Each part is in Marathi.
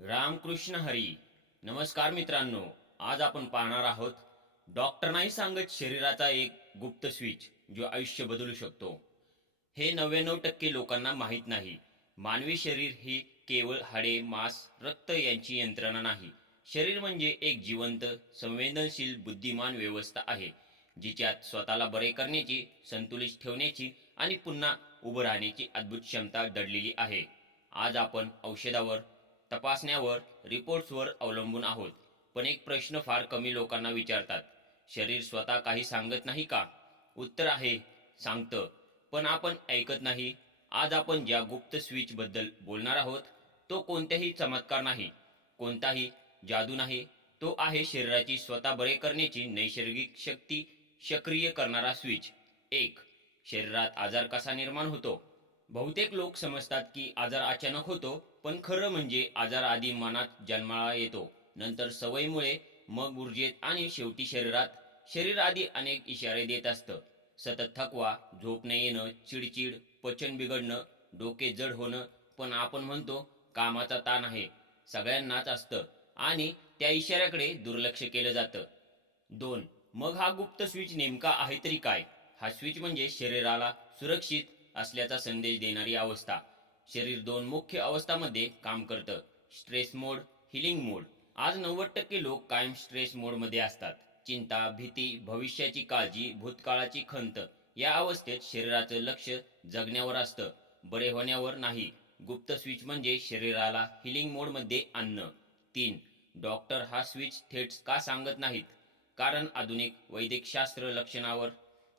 रामकृष्ण हरी. नमस्कार मित्रांनो आज आपण पाहणार आहोत डॉक्टर नाही सांगत शरीराचा एक गुप्त स्विच जो आयुष्य बदलू शकतो. हे नव्याण्णव टक्के लोकांना माहीत नाही. मानवी शरीर ही केवळ हाडे मांस रक्त यांची यंत्रणा नाही. शरीर म्हणजे एक जिवंत संवेदनशील बुद्धिमान व्यवस्था आहे जिच्यात स्वतःला बरे करण्याची संतुलित ठेवण्याची आणि पुन्हा उभं राहण्याची अद्भुत क्षमता दडलेली आहे. आज आपण औषधावर तपासण्यावर रिपोर्ट्सवर अवलंबून आहोत. पण एक प्रश्न फार कमी लोकांना विचारतात. शरीर स्वतः काही सांगत नाही का? उत्तर आहे सांगतं. पण आपण ऐकत नाही. आज आपण ज्या गुप्त स्विचबद्दल बोलणार आहोत तो कोणत्याही चमत्कार नाही. कोणताही जादू नाही. तो आहे शरीराची स्वतः बरे करण्याची नैसर्गिक शक्ती सक्रिय करणारा स्विच. एक शरीरात आजार कसा निर्माण होतो? बहुतेक लोक समजतात की आजार अचानक होतो पण खरं म्हणजे आजार आधी मनात जन्माळा येतो. नंतर सवयीमुळे मग ऊर्जेत आणि शेवटी शरीरात. शरीर आधी अनेक इशारे देत असतं. सतत थकवा झोप न येणं चिडचिड पचन बिघडणं डोके जड होणं पण आपण म्हणतो कामाचा ताण आहे. सगळ्यांनाच असतं. आणि त्या इशाऱ्याकडे दुर्लक्ष केलं जातं. दोन मग हा गुप्त स्विच नेमका आहे तरी काय? हा स्विच म्हणजे शरीराला सुरक्षित असल्याचा संदेश देणारी अवस्था. शरीर दोन मुख्य अवस्थामध्ये काम करतं. Stress mode healing mode. आज नव्वद टक्के लोक कायम स्ट्रेस मोडमध्ये असतात. चिंता भीती भविष्याची काळजी भूतकाळाची खंत या अवस्थेत शरीराचं लक्ष जगण्यावर असतं. बरे होण्यावर नाही. गुप्त स्विच म्हणजे शरीराला हिलिंग मोडमध्ये आणणं. तीन डॉक्टर हा स्विच थेट का सांगत नाहीत? कारण आधुनिक वैदिकशास्त्र लक्षणावर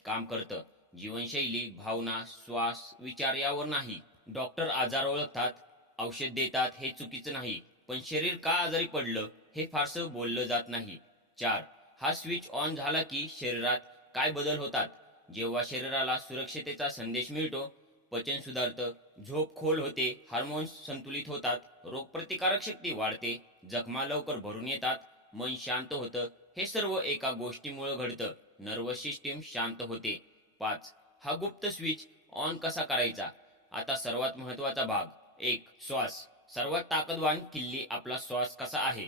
काम करतं. जीवनशैली भावना श्वास विचार यावर नाही. डॉक्टर आजार ओळखतात औषध देतात हे चुकीचं नाही. पण शरीर का आजारी पडलं हे फारसं बोललं जात नाही. चार हा स्विच ऑन झाला की शरीरात काय बदल होतात? जेव्हा शरीराला सुरक्षतेचा संदेश मिळतो पचन सुधारतं झोप खोल होते हार्मोन्स संतुलित होतात रोगप्रतिकारक शक्ती वाढते जखमा लवकर भरून येतात मन शांत होतं हे सर्व एका गोष्टीमुळे घडतं. नर्वस सिस्टीम शांत होते. पाच. हा गुप्त स्विच ऑन कसा करायचा? आता सर्वात महत्त्वाचा भाग. एक श्वास. सर्वात ताकदवान किल्ली आपला श्वास कसा आहे?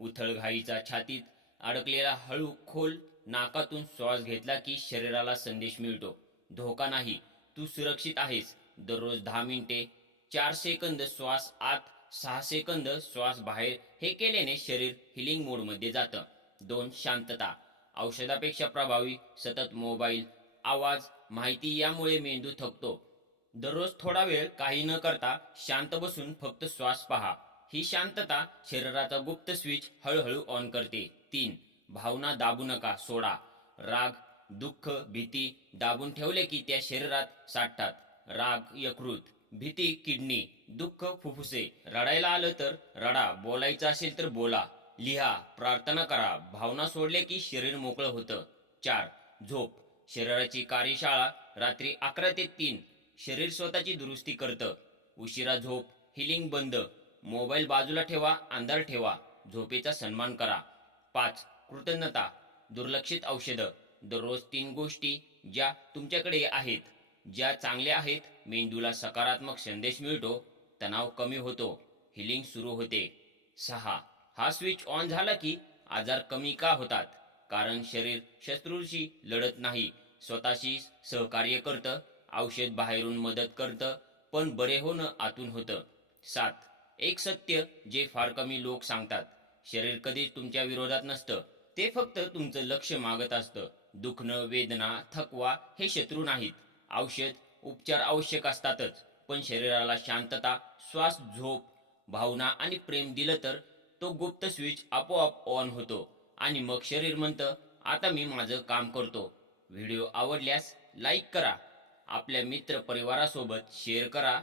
उथळ घाईचा छातीत अडकलेला हळू खोल नाकातून श्वास घेतला की शरीराला संदेश मिळतो. धोका नाही. तू सुरक्षित आहेस. दररोज दहा मिनिटे चार सेकंद श्वास आत सहा सेकंद श्वास बाहेर हे केल्याने शरीर हिलिंग मोडमध्ये जातं. दोन शांतता. औषधापेक्षा प्रभावी सतत मोबाईल आवाज माहिती यामुळे मेंदू थकतो. दररोज थोडा वेळ काही न करता शांत बसून फक्त श्वास पहा. ही शांतता शरीराचा गुप्त स्विच हळूहळू ऑन करते. तीन भावना दाबू नका सोडा. राग दुःख भीती दाबून ठेवले की त्या शरीरात साठतात. राग यकृत भीती किडनी दुःख फुफ्फुसे. रडायला आलं तर रडा बोलायचं असेल तर बोला. लिहा प्रार्थना करा. भावना सोडल्या की शरीर मोकळं होतं. चार झोप. शरीराची कार्यशाळा रात्री अकरा ते तीन. शरीर स्वतःची दुरुस्ती करतं. उशिरा झोप हिलिंग बंद. मोबाईल बाजूला ठेवा अंधार ठेवा. झोपेचा सन्मान करा. पाच. कृतज्ञता. दुर्लक्षित औषधं. दररोज तीन गोष्टी ज्या तुमच्याकडे आहेत. ज्या चांगल्या आहेत मेंदूला सकारात्मक संदेश मिळतो तणाव कमी होतो हिलिंग सुरू होते. सहा. हा स्विच ऑन झाला की आजार कमी का होतात? कारण शरीर शत्रूशी लढत नाही. स्वतःशी सहकार्य करतं औषध बाहेरून मदत करतं पण बरे होणं आतून होतं. सात एक सत्य जे फार कमी लोक सांगतात. शरीर कधीच तुमच्या विरोधात नसतं. ते फक्त तुमचं लक्ष मागत असतं. दुखणं वेदना थकवा हे शत्रू नाहीत. औषध उपचार आवश्यक असतातच पण शरीराला शांतता श्वास झोप भावना आणि प्रेम दिलं तर तो गुप्त स्विच आपोआप ऑन होतो. आणि मग शरीर म्हणतं आता मी माझं काम करतो. व्हिडिओ आवडल्यास लाईक करा. आपल्या मित्र परिवारासोबत शेअर करा.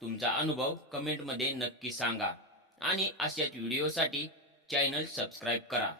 तुमचा अनुभव कमेंटमध्ये नक्की सांगा. आणि अशाच व्हिडिओसाठी चॅनल सबस्क्राईब करा.